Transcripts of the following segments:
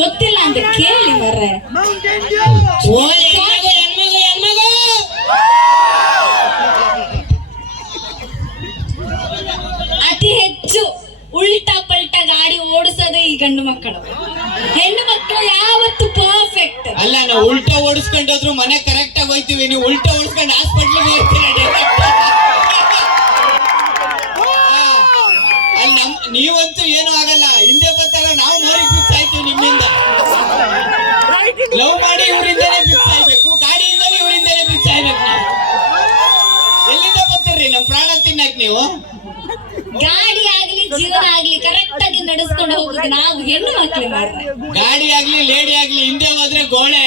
ಗೊತ್ತಿಲ್ಲ ಅಂತ ಕೇಳಿ ಬರ್ರೆ. ಓ ಹೆಣ್ಮಗು ಅತಿ ಹೆಚ್ಚು ಉಲ್ಟಾ ಪಲ್ಟಾ ಗಾಡಿ ಓಡಿಸೋದೇ ಈ ಗಂಡು ಮಕ್ಕಳು. ಹೆಣ್ಣು ಮಕ್ಕಳು ಯಾವತ್ತು ಪರ್ಫೆಕ್ಟ್ ಅಲ್ಲ. ನಾವು ಉಲ್ಟಾ ಓಡಿಸ್ಕೊಂಡೋದ್ರು ಮನೆ ಕರೆಕ್ಟ್ ಆಗಿ ಹೋಯ್ತೀವಿ, ನೀವು ಉಲ್ಟಾ ಓಡಿಸ್ಕೊಂಡು ಹಾಸ್ಪಿಟ್ಲಿಗೆ ಹೋಗ್ತೀರ. ಅಲ್ಲಿ ನೀವಂತೂ ಏನು ಆಗಲ್ಲ, ಹಿಂದೆ ಬರ್ತಾರ. ನಾವು ಮೋರಿಗೆ ಫಿಕ್ಸ್ ಆಯ್ತು ನಿಮ್ಮಿಂದ. ಲವ್ ಮಾಡಿ ಇವರಿಂದನೇ ಫಿಕ್ಸ್ ಆಗ್ಬೇಕು, ಗಾಡಿಯಿಂದಲೇ ಇವರಿಂದನೇ ಫಿಕ್ಸ್ ಆಗ್ಬೇಕು. ನಾವು ಎಲ್ಲಿಂದ ಬರ್ತೀರಿ ನಮ್ ಪ್ರಾಣ ತಿನ್ನಕ್ ನೀವು? ಗಾಡಿ ಆಗ್ಲಿ ಜೀವನ ಆಗ್ಲಿ ಕರೆಕ್ಟ್ ಆಗಿ ನಡೆಸ್ಕೊಂಡು ಹೋಗುದು ನಾವು ಹೆಣ್ಣು ಮಕ್ಕಳು. ಗಾಡಿ ಆಗ್ಲಿ ಲೇಡಿ ಆಗ್ಲಿ ಹಿಂದೆ ಹೋದ್ರೆ ಗೋಳೆ.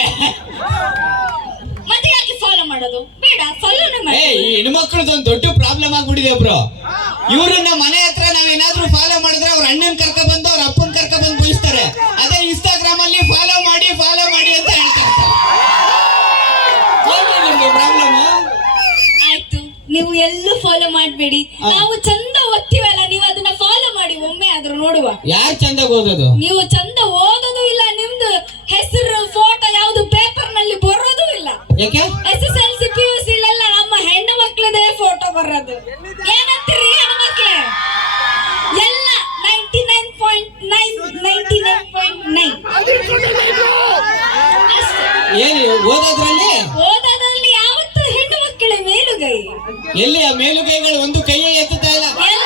ಮತ್ತೆ ಯಾಕೆ ಫಾಲೋ ಮಾಡೋದು ಬೇಡ, ಫಾಲೋನೇ ಮಾಡಿ. ಈ ಹೆಣ್ಮಕ್ಳದೊಂದು ದೊಡ್ಡ ಪ್ರಾಬ್ಲಮ್ ಆಗ್ಬಿಟ್ಟಿದೆ ಬ್ರೋ. ಇವ್ರನ್ನ ಮನೆ ಹತ್ರ ನಾವೇನಾದ್ರೂ ಫಾಲೋ ಮಾಡಿದ್ರೆ ಅವ್ರ ಅಣ್ಣನ್ ಕರ್ಕ ಬಂದು ಅವ್ರ ಅಪ್ಪನ್ ಕರ್ಕ ಬಂದು ಬಯಸ್ತಾರೆ. ಅದೇ ಇನ್ಸ್ಟಾಗ್ರಾಮ್ ಅಲ್ಲಿ ಫಾಲೋ ಮಾಡಿ ಅಂತ ಹೇಳ್ತಾರೆ. ಪ್ರಾಬ್ಲಮ್ ಆಯ್ತು, ನೀವು ಎಲ್ಲೂ ಫಾಲೋ ಮಾಡ್ಬೇಡಿ. ನಾವು ಚಂದ ಓದ್ತೀವಲ್ಲ, ನೀವು ಅದನ್ನ ಫಾಲೋ ಮಾಡಿ ಒಮ್ಮೆ ಆದ್ರೂ ನೋಡುವ. ಯಾರು ಚಂದ ಓದೋದು? ನೀವು ಚಂದ ಓದೋದು ಇಲ್ಲ, ನಿಮ್ದು ಹೆಸರು ಫೋಟೋ ಯಾವ್ದು ಪೇಪರ್ ನಲ್ಲಿ ಬರೋದು ಇಲ್ಲ. ಯಾಕೆ? SSLC PUC ಎಲ್ಲ ನಮ್ಮ ಹೆಣ್ಣು ಮಕ್ಕಳದೇ ಫೋಟೋ ಬರೋದು. ಏನಂತೀರಿ ಹೆಣ್ಣು ಮಕ್ಳೇ? ಎಲ್ಲ 99.9 ಏನು ಓದೋದ್ರಲ್ಲಿ? ಓದೋದ್ರಲ್ಲಿ ಯಾವತ್ತೂ ಹೆಣ್ಣು ಮಕ್ಕಳೇ ಮೇಲುಗೈ. ಎಲ್ಲಿ ಆ ಮೇಲುಗೈಗಳು ಒಂದು ಕೈಯೇ ಎತ್ತುತ್ತಾ ಇಲ್ಲ. ಎಲ್ಲ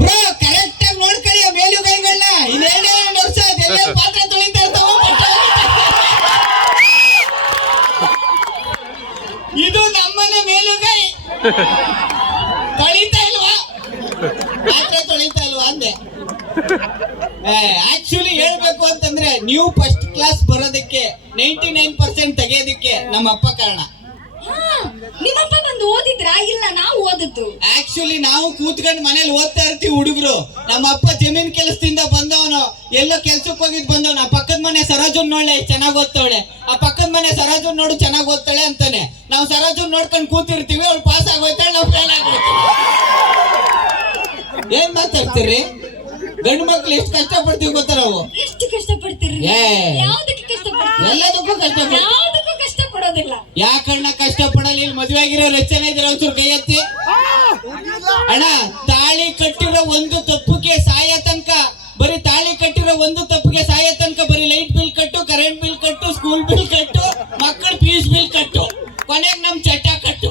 ಬ್ರೋ ಕರೆಕ್ಟ್ ಆಗಿ ನೋಡ್ಕೊಳ್ಳಿ ಆ ಮೇಲುಗೈಗಳನ್ನ. ಇನ್ನೇನೇ ವರ್ಷ ಅದೆಲ್ಲ ಪಾತ್ರ ತೊಳಿತಾ ಇರ್ತಾವ. ಇದು ನಮ್ಮನೆ ಮೇಲುಗೈ. ತೊಳಿತಾ ಇಲ್ವಾ? ಪಾತ್ರ ತೊಳಿತಾ ಇಲ್ವಾ ಅಂದೆ. ಆಕ್ಚುಲಿ ಹೇಳ್ಬೇಕು ಅಂತಂದ್ರೆ ನೀವು ಫಸ್ಟ್ ಕ್ಲಾಸ್ ಬರೋದಕ್ಕೆ 99% ತೆಗೆಯೋದಕ್ಕೆ ನಮ್ಮಪ್ಪ ಕಾರಣ. ನಿಮ್ಮಪ್ಪ ಬಂದು ಓದಿದ್ರಾ? ಇಲ್ಲ, ನಾವು ಓದಿದ್ದು. ಆಕ್ಚುಲಿ ನಾವು ಕೂತ್ಕೊಂಡು ಮನೇಲಿ ಓದ್ತಾ ಇರ್ತೀವಿ ಹುಡುಗರು. ನಮ್ಮ ಅಪ್ಪ ಜಮೀನ್ ಕೆಲಸದಿಂದ ಬಂದವನು, ಎಲ್ಲೋ ಕೆಲ್ಸಕ್ಕೆ ಹೋಗಿದ್ ಬಂದವನು. ಆ ಪಕ್ಕದ ಮನೆ ಸರೋಜನ್ ನೋಡ್ಲೆ ಚೆನ್ನಾಗ್ ಓದ್ತಾವಳೆ, ಆ ಪಕ್ಕದ ಮನೆ ಸರೋಜನ್ ನೋಡು ಚೆನ್ನಾಗ್ ಓದ್ತಾಳೆ ಅಂತಾನೆ. ನಾವು ಸರೋಜನ್ ನೋಡ್ಕೊಂಡು ಕೂತಿರ್ತೀವಿ, ಅವ್ಳು ಪಾಸ್ ಆಗೋಯ್ತಾಳೆ, ನಾವು ಫೇಲ್ ಆಗೋಯ್ತೀವಿ. ಏನ್ ಮಾತಾಡ್ತೀರಿ? ಗಂಡು ಮಕ್ಳು ಎಷ್ಟು ಕಷ್ಟ ಪಡ್ತೀವಿ ಗೊತ್ತಾ ನಾವು? ಎಷ್ಟು ಕಷ್ಟಪಡ್ತೀರಿ? ಯಾವ್ದಕ್ಕೆ ಕಷ್ಟಪಡ್ತೀರಿ? ಎಲ್ಲದಕ್ಕೂ ಕಷ್ಟಪಡ್ತೀವಿ. ಯಾವ್ದಕ್ಕೂ ಕಷ್ಟಪಡೋದಿಲ್ಲ. ಯಾಕಣ್ಣ ಕಷ್ಟ ಪಡಲ್ಲ? ಇಲ್ಲಿ ಮದುವೆ ಆಗಿರೋರು ಎಷ್ಟು ಜನ ಇದ್ರೆ ಒಂಚೂರು ಕೈ ಎತ್ತಿ. ಅಣ್ಣ, ತಾಳಿ ಕಟ್ಟಿರೋ ಒಂದು ತಪ್ಪುಗೆ ಸಾಯ ತನಕ, ಬರೀ ತಾಳಿ ಕಟ್ಟಿರೋ ಒಂದು ತಪ್ಪಿಗೆ ಸಾಯ ತನಕ ಬರೀ ಲೈಟ್ ಬಿಲ್ ಕಟ್ಟು, ಕರೆಂಟ್ ಬಿಲ್ ಕಟ್ಟು, ಸ್ಕೂಲ್ ಬಿಲ್ ಕಟ್ಟು, ಮಕ್ಕಳ ಫೀಸ್ ಬಿಲ್ ಕಟ್ಟು, ಕೊನೆಗೆ ನಮ್ ಚಟ ಕಟ್ಟು.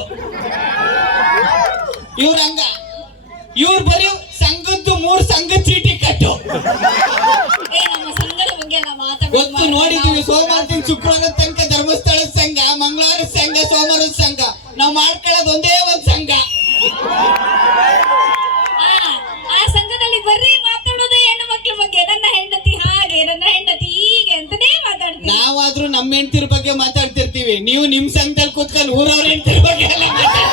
ಇವ್ರ ಬರೀ ಸಂಘದ್ದು 3 ಸಂಘದ ಚೀಟಿ ಕಟ್ಟು. ನಮ್ಮ ಸಂಘದ ಬಗ್ಗೆ ಗೊತ್ತು, ನೋಡಿದೀವಿ. ಸೋಮವಾರದಿಂದ ಶುಕ್ರವಾರದ ತನಕ ಧರ್ಮಸ್ಥಳದ ಸಂಘ, ಮಂಗಳವಾರದ ಸಂಘ, ಸೋಮವಾರದ ಸಂಘ. ನಾವು ಮಾಡ್ಕೊಳ್ಳೋದು ಒಂದೇ ಒಂದ್ ಸಂಘ. ಆ ಸಂಘದಲ್ಲಿ ಬರೀ ಮಾತಾಡೋದೇ ಹೆಣ್ಣು ಮಕ್ಳ ಬಗ್ಗೆ. ನನ್ನ ಹೆಂಡತಿ ಹಾಗೆ, ನನ್ನ ಹೆಂಡತಿ ಹೀಗೆ ಅಂತಾನೇ ಮಾತಾಡ್ತೀವಿ. ನಾವಾದ್ರೂ ನಮ್ಮ ಹೆಂಡತಿರ ಬಗ್ಗೆ ಮಾತಾಡ್ತಿರ್ತೀವಿ, ನೀವು ನಿಮ್ ಸಂಘದಲ್ಲಿ ಕೂತ್ಕೊಂಡು ಊರವ್ರ ಹೆಂಡತಿರ ಬಗ್ಗೆ ಎಲ್ಲ ಮಾತಾಡ್ತೀವಿ.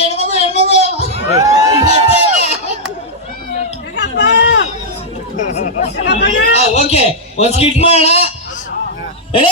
ಹೆಣ್ಮಗು ಓಕೆ, ಒಂದ್ ಸ್ಕಿಟ್ ಮಾಡೋಣ.